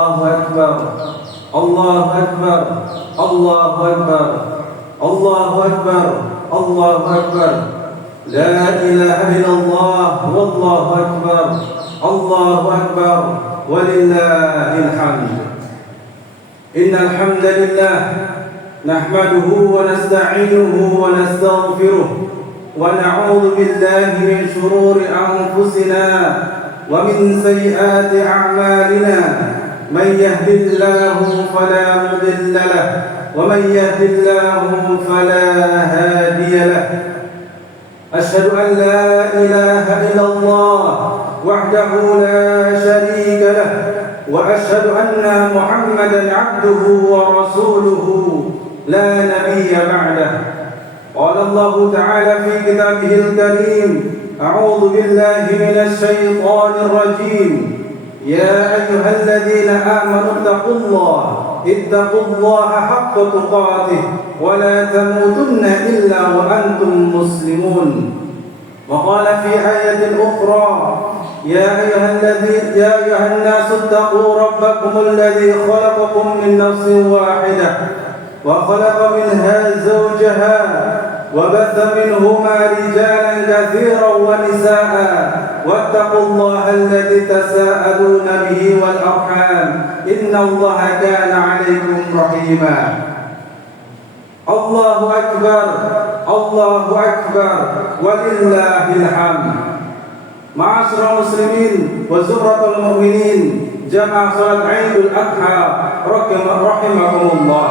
الله أكبر الله أكبر الله أكبر الله أكبر الله أكبر لا إله إلا الله والله أكبر الله أكبر ولله الحمد. إن الحمد لله نحمده ونستعينه ونستغفره ونعوذ بالله من شرور أنفسنا ومن سيئات أعمالنا. من يهد الله فلا مضل له ومن يهد الله فلا هادي له. أشهد أن لا إله إلا الله وحده لا شريك له وأشهد أن محمدا عبده ورسوله لا نبي بعده. قال الله تعالى في كتابه الكريم: أعوذ بالله من الشيطان الرجيم. يا أيها الذين آمنوا اتقوا الله حق تقاته ولا تموتن إلا وأنتم مسلمون. وقال في آية أخرى: يا أيها الناس اتقوا ربكم الذي خلقكم من نفس واحدة وخلق منها زوجها وبث منهما رجالا كثيرا ونساء واتقوا الله الذي تساءلون به والأرحام إن الله كان عليكم رحيما. الله أكبر الله أكبر ولله الحمد. Ma'asyiral muslimin wa zumratul mu'minin, jamaah salat Idul Adha rahimakumullah.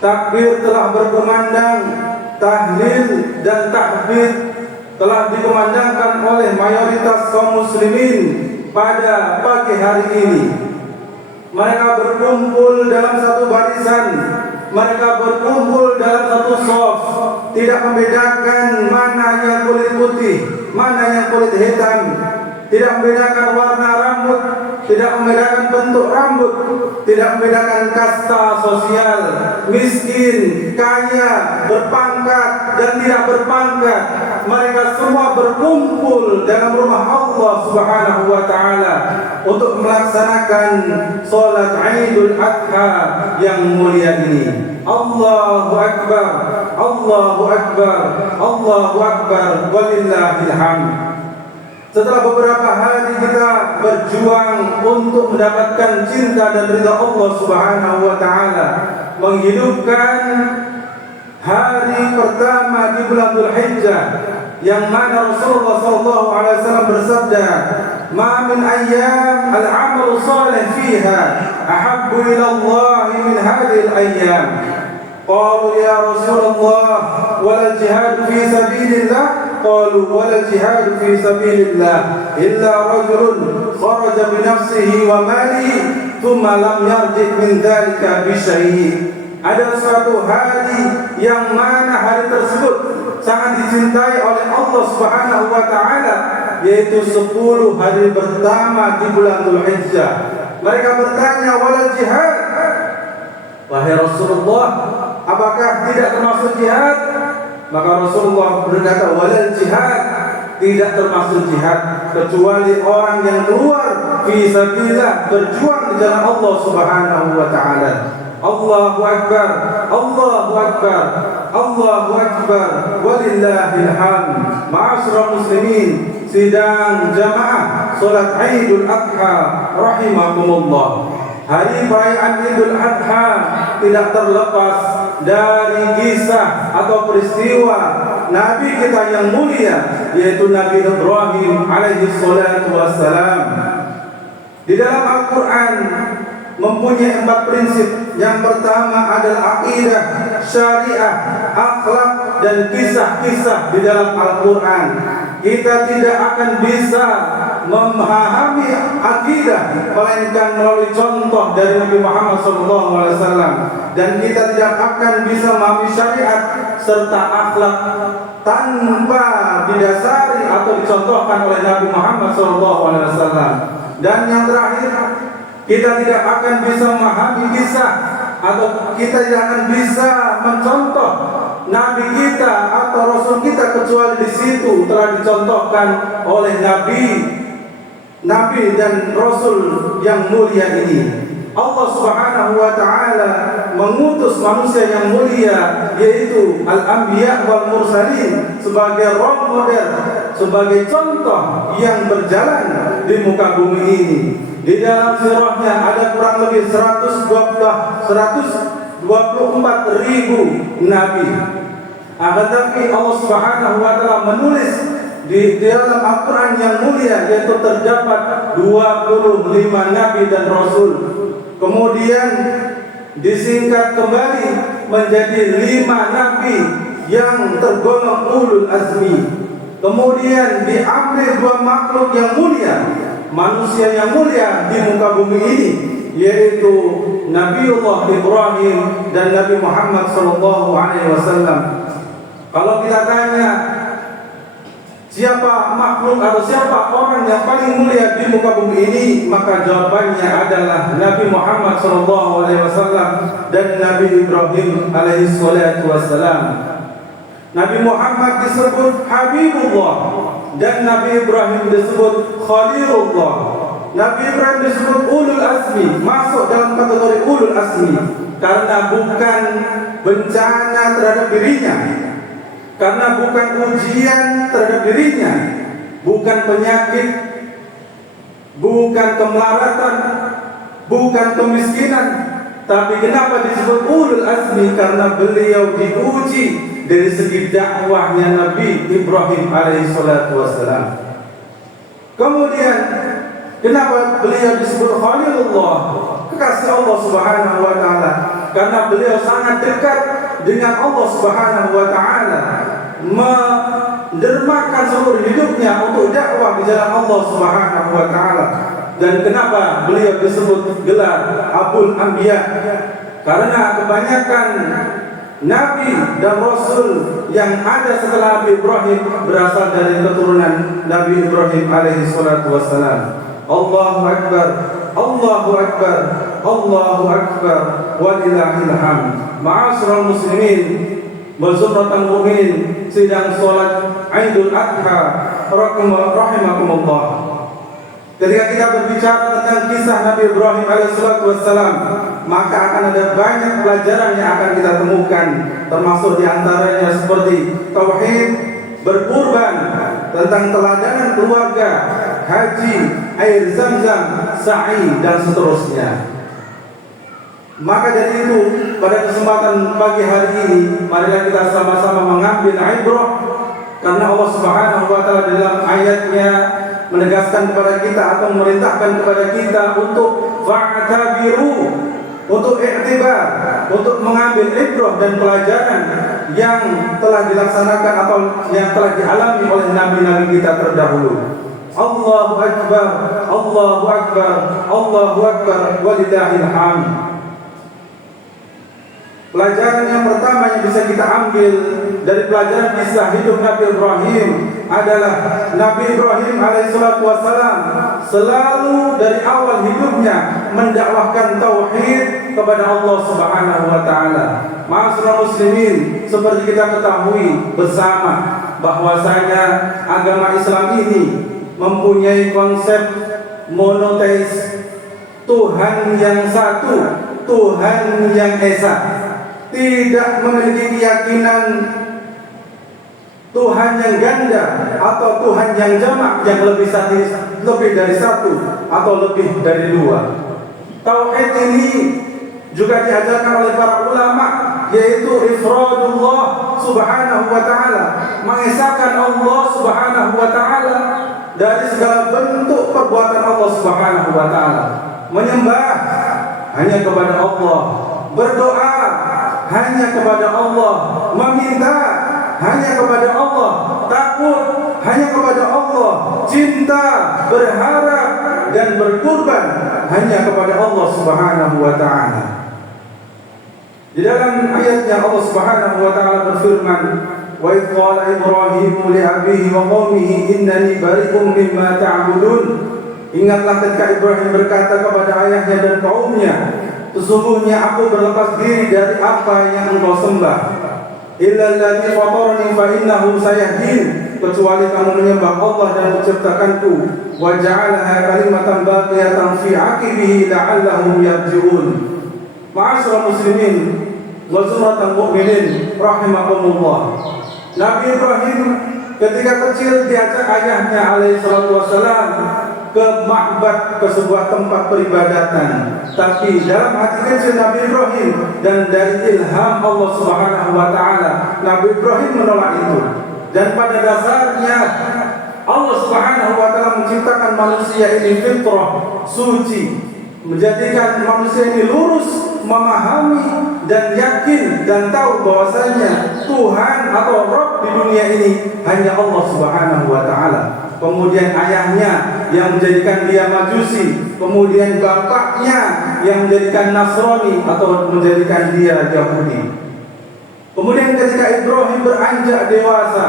Takbir telah berkumandang, tahlil dan takbir telah dikumandangkan oleh mayoritas kaum muslimin pada pagi hari ini. Mereka berkumpul dalam satu barisan, mereka berkumpul dalam satu shaf, tidak membedakan mana yang kulit putih, mana yang kulit hitam, tidak membedakan warna rambut, tidak membedakan bentuk rambut, tidak membedakan kasta sosial, miskin, kaya, berpangkat dan tidak berpangkat. Mereka semua berkumpul dalam rumah Allah Subhanahu wa taala untuk melaksanakan salat Idul Adha yang mulia ini. Allahu akbar, Allahu akbar, Allahu akbar walillahil hamd. Setelah beberapa hari kita berjuang untuk mendapatkan cinta dan ridha Allah Subhanahu wa taala, menghidupkan hari pertama di bulan Dzulhijjah, yang mana Rasulullah sallallahu alaihi wasallam bersabda, "Ma min ayyam al-'amalu shalih fiha ahabbu ila Allah min hadhihi al-ayyam." Qalu ya Rasulullah, wal jihad fi sabilillah? Qalu wal jihad fi sabilillah illa rajulun kharaja bi nafsihi wa malihi thumma lam yarji' min dhalika bi syai'. Ada suatu hari yang mana hari tersebut sangat dicintai oleh Allah Subhanahu wa taala, yaitu 10 hari pertama di bulan Dzulhijjah. Mereka bertanya, wal jihad? Wahai Rasulullah, apakah tidak termasuk jihad? Maka Rasulullah berkata, walal jihad, tidak termasuk jihad kecuali orang yang keluar fi sabilillah, berjuang di jalan Allah Subhanahu wa taala. Allahu akbar, Allahu akbar, Allahu akbar walillahil hamd. Ma'asyiral muslimin, sidang jamaah salat Idul Adha rahimakumullah. Hari perayaan Idul Adha tidak terlepas dari kisah atau peristiwa Nabi kita yang mulia, yaitu Nabi Ibrahim alaihi salatu wassalam. Di dalam Al-Quran mempunyai 4 prinsip. Yang pertama adalah akidah, syariah, akhlak dan kisah-kisah di dalam Al-Quran. Kita tidak akan bisa memahami akidah melainkan melalui contoh dari Nabi Muhammad SAW, dan kita tidak akan bisa memahami syariat serta akhlak tanpa didasari atau dicontohkan oleh Nabi Muhammad SAW. Dan yang terakhir, kita tidak akan bisa memahami kisah atau kita tidak akan bisa mencontoh Nabi kita atau Rasul kita kecuali di situ telah dicontohkan oleh Nabi Nabi dan Rasul yang mulia ini. Allah Subhanahu wa ta'ala mengutus manusia yang mulia, yaitu Al-Anbiya wal Mursalin, sebagai role model, sebagai contoh yang berjalan di muka bumi ini. Di dalam sirahnya ada kurang lebih 124.000 nabi. Akan tetapi Allah Subhanahu wa ta'ala menulis di dalam Al-Quran yang mulia, yaitu terdapat 25 nabi dan rasul. Kemudian disingkat kembali menjadi 5 nabi yang tergolong ulul azmi. Kemudian diambil 2 makhluk yang mulia, manusia yang mulia di muka bumi ini, yaitu Nabiullah Ibrahim dan Nabi Muhammad SAW. Kalau kita tanya siapa makhluk atau siapa orang yang paling mulia di muka bumi ini, maka jawabannya adalah Nabi Muhammad SAW dan Nabi Ibrahim alaihissalam. Nabi Muhammad disebut Habibullah dan Nabi Ibrahim disebut Khalilullah. Nabi Ibrahim disebut ulul azmi, masuk dalam kategori ulul azmi karena bukan bencana terhadap dirinya, karena bukan ujian terhadap dirinya, bukan penyakit, bukan kemelaratan, bukan kemiskinan. Tapi kenapa disebut ulul azmi? Karena beliau diuji dari segi dakwahnya Nabi Ibrahim alaihissalam. Kemudian kenapa beliau disebut Khalilullah, kekasih Allah Subhanahu wa ta'ala? Karena beliau sangat dekat dengan Allah Subhanahu wa ta'ala, mendermakan seluruh hidupnya untuk dakwah di jalan Allah Subhanahu wa ta'ala. Dan kenapa beliau disebut gelar Abul Anbiya? Karena kebanyakan nabi dan rasul yang ada setelah Nabi Ibrahim berasal dari keturunan Nabi Ibrahim alaihi salatu wassalam. Allahu Akbar, Allahu Akbar, Allahu Akbar, walillahil hamd. Ma'asyiral muslimin wal sunnatul mu'min, sidang salat Idul Adha rahimakumullah. Ketika kita berbicara tentang kisah Nabi Ibrahim alaihissalam, maka akan ada banyak pelajaran yang akan kita temukan, termasuk diantaranya seperti tauhid, berkurban, tentang teladanan keluarga, haji, air zam-zam, sa'i, dan seterusnya. Maka dari itu, pada kesempatan pagi hari ini, marilah kita sama-sama mengambil ibrah, karena Allah Subhanahu wa ta'ala dalam ayatnya menegaskan kepada kita atau memerintahkan kepada kita untuk fa'tabiru, untuk i'tibar, untuk mengambil ibrah dan pelajaran yang telah dilaksanakan atau yang telah dialami oleh nabi-nabi kita terdahulu. Allahu Akbar, Allahu Akbar, Allahu Akbar, walillahil hamd. Pelajaran yang pertama yang bisa kita ambil dari pelajaran kisah hidup Nabi Ibrahim adalah Nabi Ibrahim alaihissalatu wassalam selalu dari awal hidupnya mendakwahkan tauhid kepada Allah Subhanahu wa ta'ala. Ma'asyiral muslimin, seperti kita ketahui bersama bahwasanya agama Islam ini mempunyai konsep monoteis, Tuhan yang satu, Tuhan yang esa. Tidak memiliki keyakinan Tuhan yang ganda atau Tuhan yang jamak yang lebih dari satu atau lebih dari 2. Tauhid ini juga diajarkan oleh para ulama, yaitu ifradullah subhanahu wa ta'ala, mengesahkan Allah subhanahu wa ta'ala dari segala bentuk perbuatan Allah subhanahu wa ta'ala, menyembah hanya kepada Allah, berdoa hanya kepada Allah, meminta hanya kepada Allah, takut hanya kepada Allah, cinta, berharap dan berkurban hanya kepada Allah Subhanahu wa ta'ala. Di dalam ayatnya Allah Subhanahu wa ta'ala berfirman, wa idh qala Ibrahim li abihi wa qaumihi innani bari'un mimma ta'budun. Ingatlah ketika Ibrahim berkata kepada ayahnya dan kaumnya, sesungguhnya aku berlepas diri dari apa yang engkau sembah. Illa alladzi fatarani fa innahu sayahdin. kecuali kamu menyembah Allah dan menciptakanku. Wa ja'alaha kalimatan baqiyatan fi 'aqibihi la'allahum yarji'un. Ma'asyiral muslimin wa zumratal mu'minin rahimakumullah. Nabi Ibrahim ketika kecil diajak ayahnya alaihi salatu wassalam ke ma'bad, ke sebuah tempat peribadatan. Tapi dalam hati kecil Nabi Ibrahim dan dari ilham Allah Subhanahu wa taala, Nabi Ibrahim menolak itu. Dan pada dasarnya Allah Subhanahu wa taala menciptakan manusia ini fitrah, suci, menjadikan manusia ini lurus, memahami dan yakin dan tahu bahwasanya Tuhan atau Rabb di dunia ini hanya Allah Subhanahu wa taala. Kemudian ayahnya yang menjadikan dia Majusi, kemudian bapaknya yang menjadikan Nasrani atau menjadikan dia Yahudi. Kemudian ketika Ibrahim beranjak dewasa,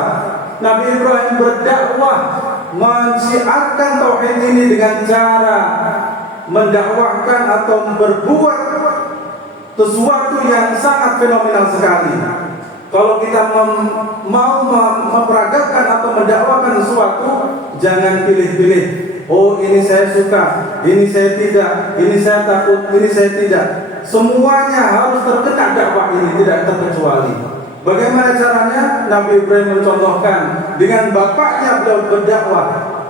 Nabi Ibrahim berdakwah menciarkan tauhid ini dengan cara mendakwahkan atau berbuat sesuatu yang sangat fenomenal sekali. Kalau kita mau memperagakan atau mendakwakan sesuatu, jangan pilih-pilih. Oh, ini saya suka, ini saya tidak, ini saya takut, ini saya tidak. Semuanya harus terkena dakwah ini, tidak terkecuali. Bagaimana caranya? Nabi Ibrahim mencontohkan dengan bapaknya beliau berdakwah,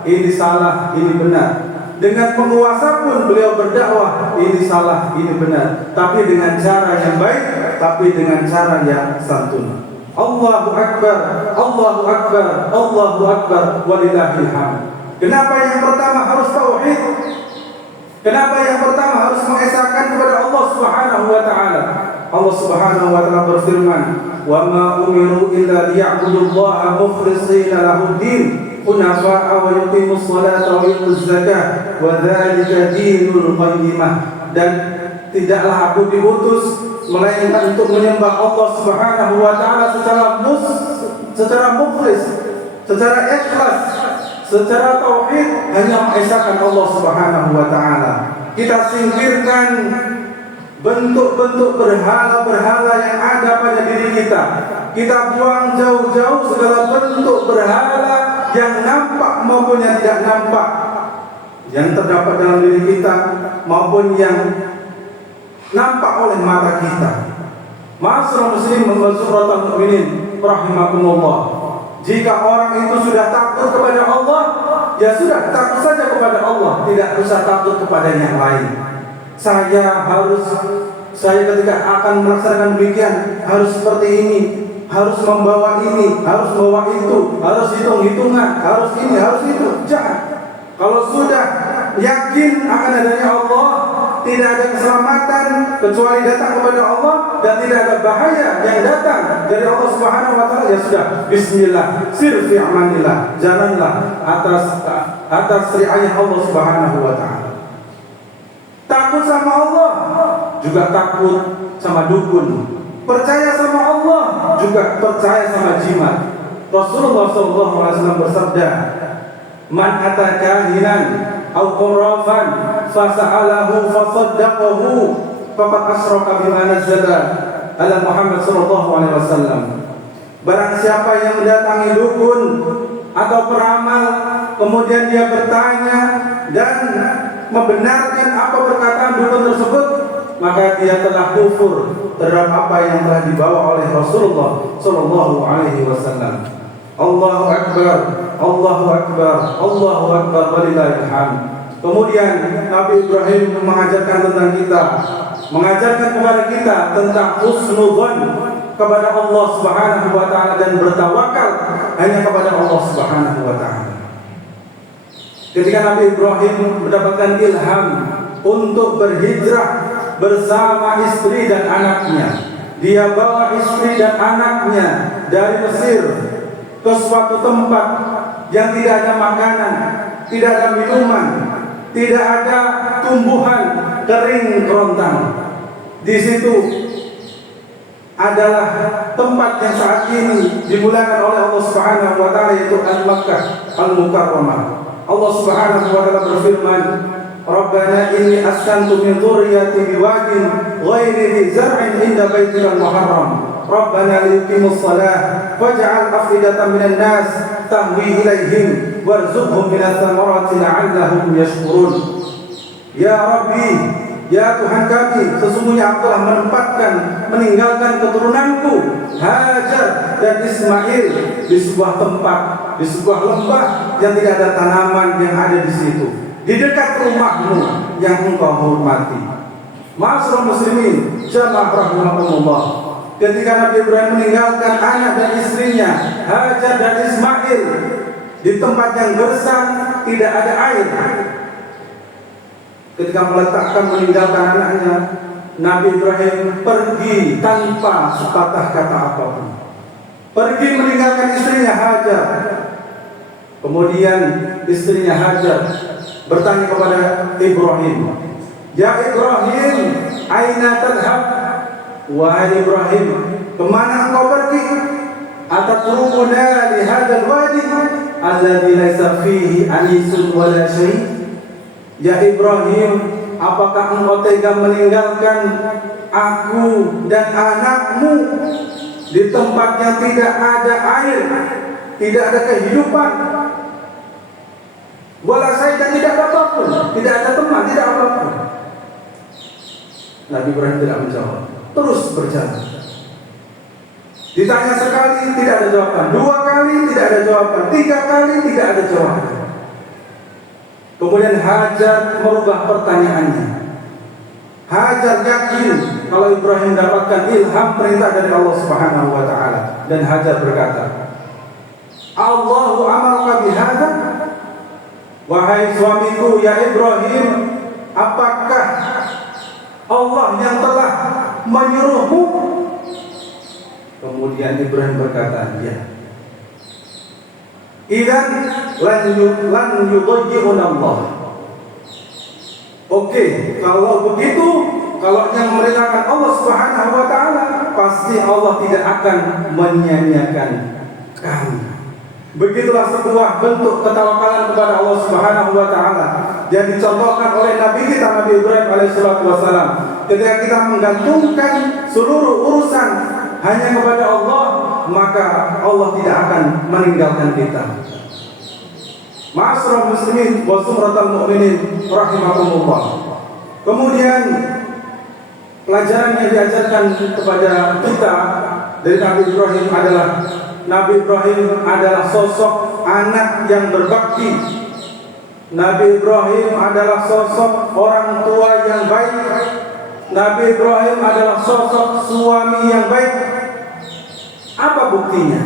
ini salah, ini benar. Dengan penguasa pun beliau berdakwah, ini salah, ini benar. Tapi dengan cara yang baik, tapi dengan cara yang santun. Allahu Akbar, Allahu Akbar, Allahu Akbar, walillahil hamd. Kenapa yang pertama harus tauhid? Kenapa yang pertama harus mengesahkan kepada Allah Subhanahu wa taala? Allah Subhanahu wa taala berfirman, "Wa ma umiru illa liya'budullaha mukhlishina lahud-din, hunafa'a wa yuqimus salata wa yu'tuz zakah, wa dzalika dinul qayyimah." Dan tidaklah aku diutus melainkan untuk menyembah Allah Subhanahu wa taala secara mukhlis, secara ikhlas, secara tauhid, hanya mengesahkan Allah Subhanahu wa taala. Kita singkirkan bentuk-bentuk berhala-berhala yang ada pada diri kita. Kita buang jauh-jauh segala bentuk berhala yang nampak maupun yang tidak nampak, yang terdapat dalam diri kita maupun yang nampak oleh mata kita. Ma'asyiral muslimin wal mu'minin rahimakumullah. Jika orang itu sudah takut kepada Allah, ya sudah, takut saja kepada Allah, tidak usah takut kepada yang lain. Saya ketika akan melaksanakan demikian harus seperti ini, harus membawa ini, harus membawa itu, harus hitung-hitungan, harus ini, harus itu. Jangan. Kalau sudah yakin akan adanya Allah, tidak ada keselamatan kecuali datang kepada Allah, dan tidak ada bahaya yang datang dari Allah Subhanahu wa taala, ya sudah, bismillah, sir fi amanillah, jalanlah atas riayah Allah Subhanahu wa taala. Takut sama Allah, juga takut sama dukun. Percaya sama Allah, juga percaya sama jimat. Rasulullah SAW bersabda, "Man ata kahinan aw qurrafan fasa'alahu fasaddaqahu faqad asyraka bima nazzala ala Muhammad sallallahu alaihi wasallam." Barang siapa yang mendatangi dukun atau peramal, kemudian dia bertanya dan membenarkan apa perkataan dukun tersebut, maka dia telah kufur terhadap apa yang telah dibawa oleh Rasulullah sallallahu alaihi wasallam. Allahu Akbar, Allahu Akbar, Allahu Akbar, walillahil hamd. Kemudian Nabi Ibrahim mengajarkan tentang kita, mengajarkan kepada kita tentang husnudzan kepada Allah Subhanahu wa taala dan bertawakal hanya kepada Allah Subhanahu wa taala. Ketika Nabi Ibrahim mendapatkan ilham untuk berhijrah bersama istri dan anaknya, dia bawa istri dan anaknya dari Mesir ke suatu tempat yang tidak ada makanan, tidak ada minuman, tidak ada tumbuhan kering kerontang. Di situ adalah tempat yang saat ini dimulakan oleh Allah Subhanahu wa taala, yaitu Al-Makkah Al-Mukarramah. Allah Subhanahu wa taala berfirman, "Rabbana inni askantu min dzurriyyati biwadin ghairi dzi zar'in 'inda baitikal muharram. Rabbana liqimus shalah faj'al afidatan minan nas tahwi ilaihim warzuqhum minas thamarati la'allahum yashkurun. Ya Rabbi, ya Tuhan kami, sesungguhnya aku telah meninggalkan keturunanku Hajar dan Ismail di sebuah tempat, di sebuah lembah yang tidak ada tanaman yang ada di situ, di dekat rumahmu yang engkau hormati. Ma'asyiral muslimin, jamaah rahimakumullah, ketika Nabi Ibrahim meninggalkan anak dan istrinya Hajar dan Ismail di tempat yang gersang, tidak ada air, ketika meninggalkan anaknya, Nabi Ibrahim pergi tanpa sepatah kata apapun. Pergi meninggalkan istrinya Hajar. Kemudian istrinya Hajar bertanya kepada Ibrahim, "Ya Ibrahim, aina tadhhab?" Wahai Ibrahim, kemana engkau pergi? Atatrukuna li hadzal wadi alladzi laisa fihi anisun wala syai'? Ya Ibrahim, apakah engkau tega meninggalkan aku dan anakmu di tempat yang tidak ada air, tidak ada kehidupan, wala syai' dan tidak ada apapun, tidak ada teman, tidak apapun? Nabi Ibrahim tidak menjawab, terus berjalan. Ditanya sekali tidak ada jawaban, dua kali tidak ada jawaban, tiga kali tidak ada jawaban. Kemudian Hajar merubah pertanyaannya. Hajar yakin kalau Ibrahim mendapatkan ilham perintah dari Allah Subhanahu wa taala, dan Hajar berkata, "Allahu amaraka bihadza?" Wahai suamiku ya Ibrahim, apakah Allah yang telah menyuruhmu? Kemudian Ibrahim berkata, "Ya." Idan lan yudayyi'un Allah. Oke, kalau begitu, kalau yang memerintahkan Allah Subhanahu wa taala, pasti Allah tidak akan menyia-nyiakan kami. Begitulah sebuah bentuk ketawakalan kepada Allah Subhanahu wa taala yang dicontohkan oleh Nabi kita Nabi Ibrahim alaihissalatu wassalam. Ketika kita menggantungkan seluruh urusan hanya kepada Allah, maka Allah tidak akan meninggalkan kita. Ma'asyiral muslimin wa sumratal mu'minin rahimakumullah. Kemudian pelajaran yang diajarkan kepada kita dari Nabi Ibrahim adalah Nabi Ibrahim adalah sosok anak yang berbakti. Nabi Ibrahim adalah sosok orang tua yang baik. Nabi Ibrahim adalah sosok suami yang baik. Apa buktinya?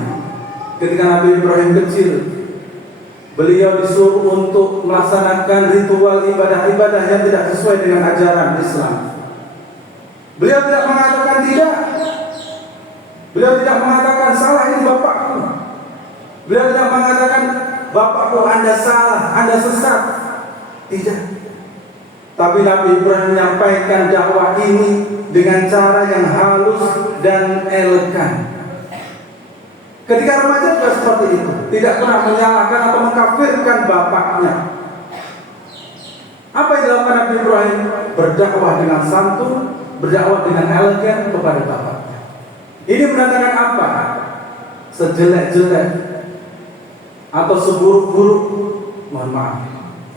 Ketika Nabi Ibrahim kecil, beliau disuruh untuk melaksanakan ritual ibadah-ibadah yang tidak sesuai dengan ajaran Islam. Beliau tidak mengatakan tidak. Beliau tidak mengatakan salah ini bapakku. Beliau tidak mengatakan bapakku Anda salah, Anda sesat. Tidak. Tapi Nabi Ibrahim menyampaikan dakwah ini dengan cara yang halus dan elegan. Ketika remaja juga seperti itu, tidak pernah menyalahkan atau mengkafirkan bapaknya. Apa yang dilakukan Nabi Ibrahim? Berdakwah dengan santun, berdakwah dengan elegan kepada bapaknya. Ini menandakan apa? Sejelek-jelek atau seburuk-buruk, mohon maaf,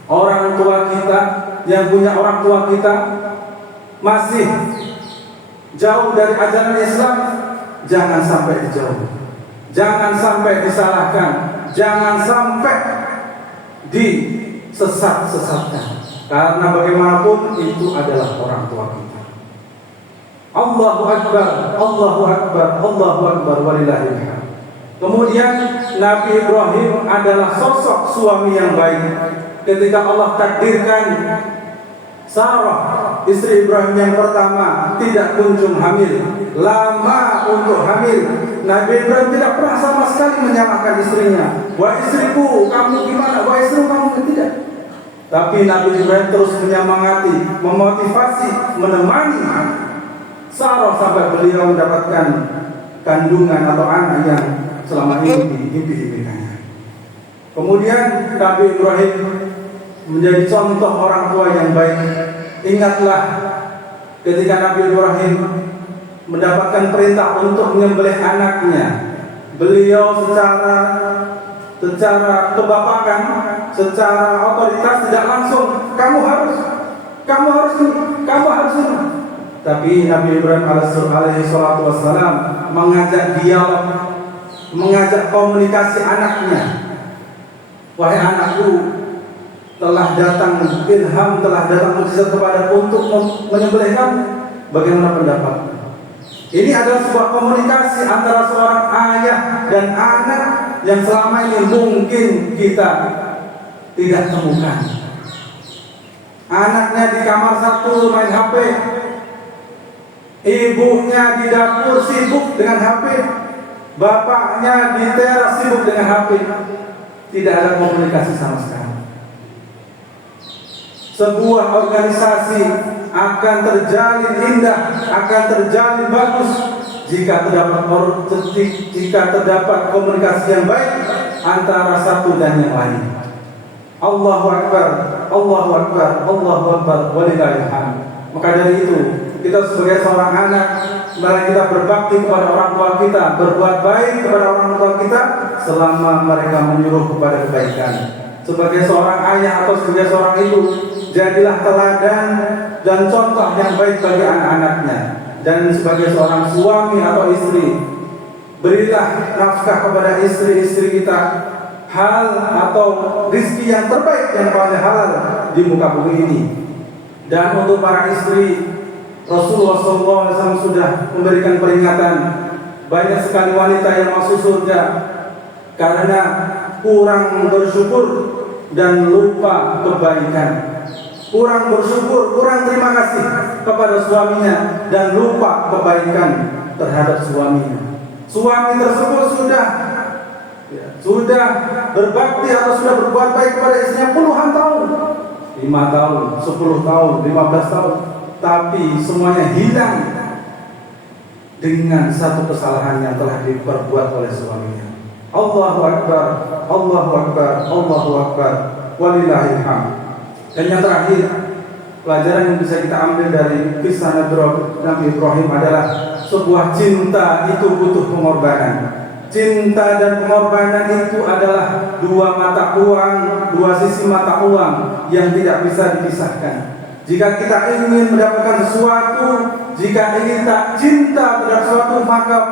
orang tua kita yang punya orang tua kita masih jauh dari ajaran Islam, jangan sampai dijauhi. Jangan sampai disalahkan, jangan sampai disesat-sesatkan, karena bagaimanapun itu adalah orang tua kita. Allahu Akbar, Allahu Akbar, Allahu Akbar, walillahil hamd. Kemudian Nabi Ibrahim adalah sosok suami yang baik. Ketika Allah takdirkan Sarah, istri Ibrahim yang pertama, tidak kunjung hamil, lama untuk hamil, Nabi Ibrahim tidak pernah sama sekali menyalahkan istrinya. Wah istriku, kamu gimana? Wah istriku, kamu tidak. Tapi Nabi Ibrahim terus menyemangati, memotivasi, menemani Sarah sampai beliau mendapatkan kandungan atau anak yang selama ini diimpi-impikannya. Kemudian Nabi Ibrahim menjadi contoh orang tua yang baik. Ingatlah ketika Nabi Ibrahim mendapatkan perintah untuk menyembelih anaknya, beliau secara secara kebapakan, secara otoritas tidak langsung kamu harus ini. Tapi Nabi Ibrahim alaihi salatu wassalam mengajak dialog, mengajak komunikasi anaknya. Wahai anakku, telah datang ilham, telah datang mukjizat kepadaku untuk menyembelih kamu. Bagaimana pendapat? Ini adalah sebuah komunikasi antara seorang ayah dan anak yang selama ini mungkin kita tidak temukan. Anaknya di kamar satu main HP, ibunya di dapur sibuk dengan HP, bapaknya di teras sibuk dengan HP. Tidak ada komunikasi sama sekali. Sebuah organisasi akan terjalin indah, akan terjalin bagus jika terdapat komunikasi yang baik antara satu dan yang lain. Allahu Akbar, Allahu Akbar, Allahu Akbar, walillahil hamd. Maka dari itu, kita sebagai seorang anak, mari kita berbakti kepada orang tua kita, berbuat baik kepada orang tua kita selama mereka menyuruh kepada kebaikan. Sebagai seorang ayah atau sebagai seorang ibu, jadilah teladan dan contoh yang baik bagi anak-anaknya. Dan sebagai seorang suami atau istri, berilah nafkah kepada istri-istri kita hal atau rezeki yang terbaik yang paling halal di muka bumi ini. Dan untuk para istri, Rasulullah SAW sudah memberikan peringatan, banyak sekali wanita yang masuk surga karena kurang bersyukur dan lupa kebaikan. Kurang bersyukur, kurang terima kasih kepada suaminya dan lupa kebaikan terhadap suaminya. Suami tersebut sudah berbakti atau sudah berbuat baik kepada istrinya puluhan tahun, 5 tahun, 10 tahun, 15 tahun, tapi semuanya hilang dengan satu kesalahan yang telah diperbuat oleh suaminya. Allahu Akbar, Allahu Akbar, Allahu Akbar, walillahil hamd. Dan yang terakhir, pelajaran yang bisa kita ambil dari kisah Nabi Ibrahim adalah sebuah cinta itu butuh pengorbanan. Cinta dan pengorbanan itu adalah dua mata uang, dua sisi mata uang yang tidak bisa dipisahkan. Jika kita ingin mendapatkan sesuatu, jika ingin tak cinta terhadap sesuatu, maka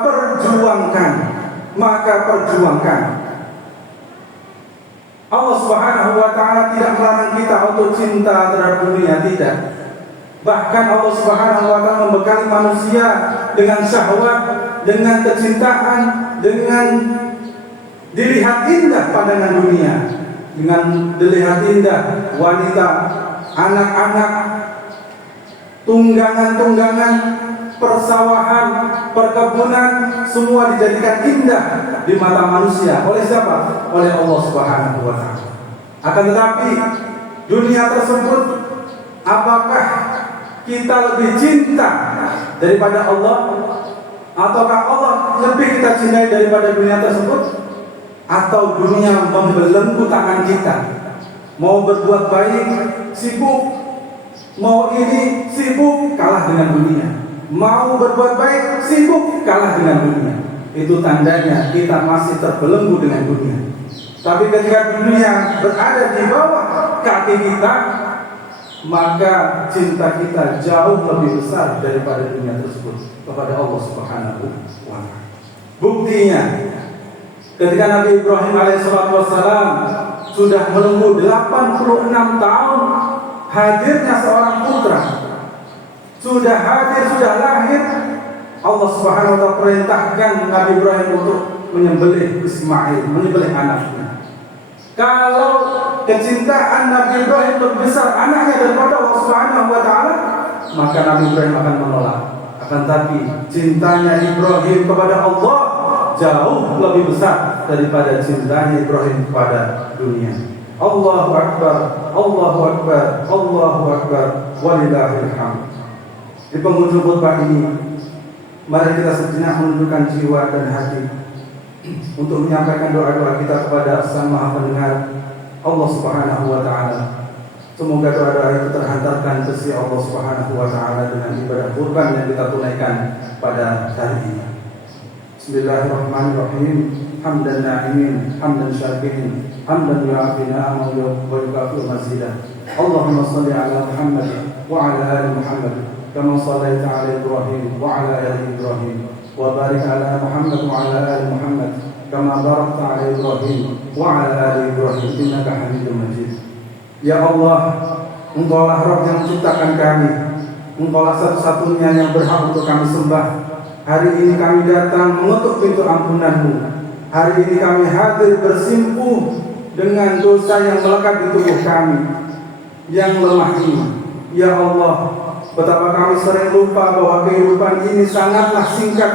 perjuangkan. Allah Subhanahu wa Ta'ala tidak melarang kita untuk cinta terhadap dunia, tidak. Bahkan Allah Subhanahu wa Ta'ala membekali manusia dengan syahwat, dengan kecintaan, dengan dilihat indah pandangan dunia, dengan dilihat indah wanita, anak-anak, tunggangan-tunggangan, persawahan, perkebunan, semua dijadikan indah di mata manusia. Oleh siapa? Oleh Allah Subhanahu wa Ta'ala. Akan tetapi dunia tersebut, apakah kita lebih cinta daripada Allah? Ataukah Allah lebih kita cintai daripada dunia tersebut? Atau dunia membelenggu tangan kita? Mau berbuat baik, sibuk. Mau ini, sibuk, kalah dengan dunia. Mau berbuat baik, sibuk, kalah dengan dunia. Itu tandanya kita masih terbelenggu dengan dunia. Tapi ketika dunia berada di bawah kaki kita, maka cinta kita jauh lebih besar daripada dunia tersebut kepada Allah Subhanahu wa Ta'ala. Buktinya, ketika Nabi Ibrahim alaihissalam sudah menunggu 86 tahun hadirnya seorang putra, sudah hadir, sudah lahir, Allah Subhanahu wa Ta'ala perintahkan Nabi Ibrahim untuk menyembelih Ismail, menyembelih anaknya. Kalau kecintaan Nabi Ibrahim lebih besar anaknya daripada Allah Subhanahu wa Ta'ala, maka Nabi Ibrahim akan menolak. Akan tapi cintanya Ibrahim kepada Allah jauh lebih besar daripada cintanya Ibrahim kepada dunia. Allahu Akbar, Allahu Akbar, Allahu Akbar, walillahil hamd. Di penghujung khutbah ini, mari kita sejenak menundukkan jiwa dan hati untuk menyampaikan doa-doa kita kepada Sang Maha Pendengar, Allah Subhanahu wa Ta'ala. Semoga doa-doa itu terhantarkan ke sisi Allah Subhanahu wa Ta'ala dengan ibadah kurban yang kita tunaikan pada hari ini. Bismillahirrahmanirrahim. hamdan na'imin, hamdan syakirin, hamdan yu'afi na'amahu wa yukafi mazidah. Allahumma salli ala Muhammad wa ala ali Muhammad kama sallaita ala Ibrahim wa ala ali Ibrahim, wa barik ala Muhammad wa ala ali Muhammad kama barakta ala Ibrahim wa ala ali Ibrahim innaka Hamidum Majid. Ya Allah, Engkaulah Rabb yang menciptakan kami, Engkaulah satu-satunya yang berhak untuk kami sembah. Hari ini kami datang mengetuk pintu ampunan-Mu. Hari ini kami hadir bersimpuh dengan dosa yang melekat di tubuh kami yang lemah ini. Ya Allah, betapa kami sering lupa bahwa kehidupan ini sangatlah singkat,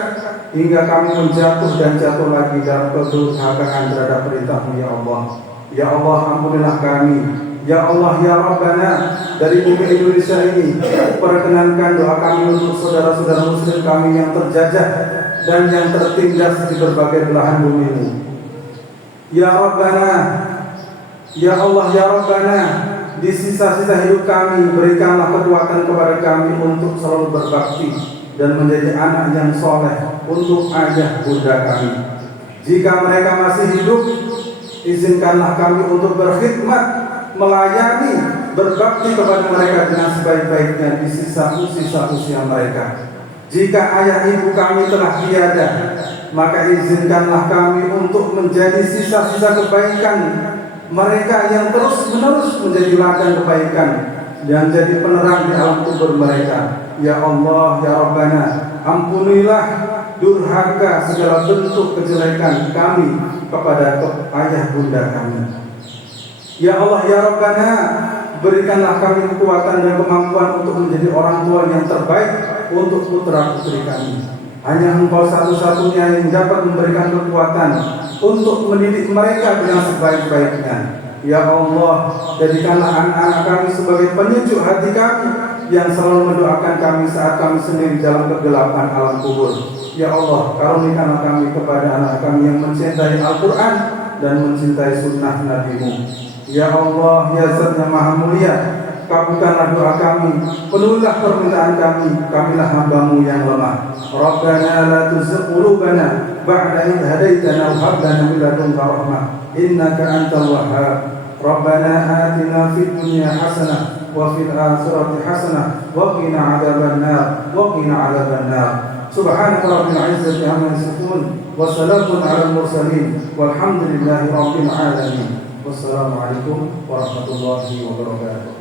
hingga kami menjatuh dan jatuh lagi dalam kedurhakaan terhadap perintah-Mu. Ya Allah, ya Allah, ampunilah kami. Ya Allah, ya Rabbana, dari bumi Indonesia ini perkenankan doa kami untuk saudara-saudara muslim kami yang terjajah dan yang tertindas di berbagai belahan bumi ini. Ya Rabbana, ya Allah, ya Rabbana, di sisa-sisa hidup kami berikanlah kekuatan kepada kami untuk selalu berbakti dan menjadi anak yang soleh untuk ayah bunda kami. Jika mereka masih hidup, izinkanlah kami untuk berkhidmat, melayani, berbakti kepada mereka dengan sebaik-baiknya di sisa usia mereka. Jika ayah ibu kami telah tiada, maka izinkanlah kami untuk menjadi sisa-sisa kebaikan mereka yang terus-menerus menjadi ladang kebaikan dan jadi penerang di alam kubur mereka. Ya Allah, ya Rabbana, ampunilah durhaka segala bentuk kejelekan kami kepada ayah bunda kami. Ya Allah, ya Rabbana, berikanlah kami kekuatan dan kemampuan untuk menjadi orang tua yang terbaik untuk putra-putri kami. Hanya Engkau satu-satunya yang dapat memberikan kekuatan untuk mendidik mereka dengan sebaik-baiknya. Ya Allah, jadikanlah anak-anak kami sebagai penyejuk hati kami yang selalu mendoakan kami saat kami sendiri dalam kegelapan alam kubur. Ya Allah, karunikanlah kami kepada anak kami yang mencintai Al-Quran dan mencintai sunnah Nabi-Mu. Ya Allah, ya Zat yang Maha Mulia, kabulkanlah doa kami, penuhilah permintaan kami. Kamilah hamba-Mu yang lemah. Rabbana la tuzigh qulubana ba'da idh hadaitana wa hab lana min ladunka rahmah innaka antal wahhab. Rabbana atina fid dunya hasanah wa fil akhirati hasanah wa qina adzabannar wa qina adzabannar. Subhanaka rabbil izzati amma yasifun wa salamun 'alal mursalin walhamdulillahi rabbil alamin. Wassalamualaikum warahmatullahi wabarakatuh.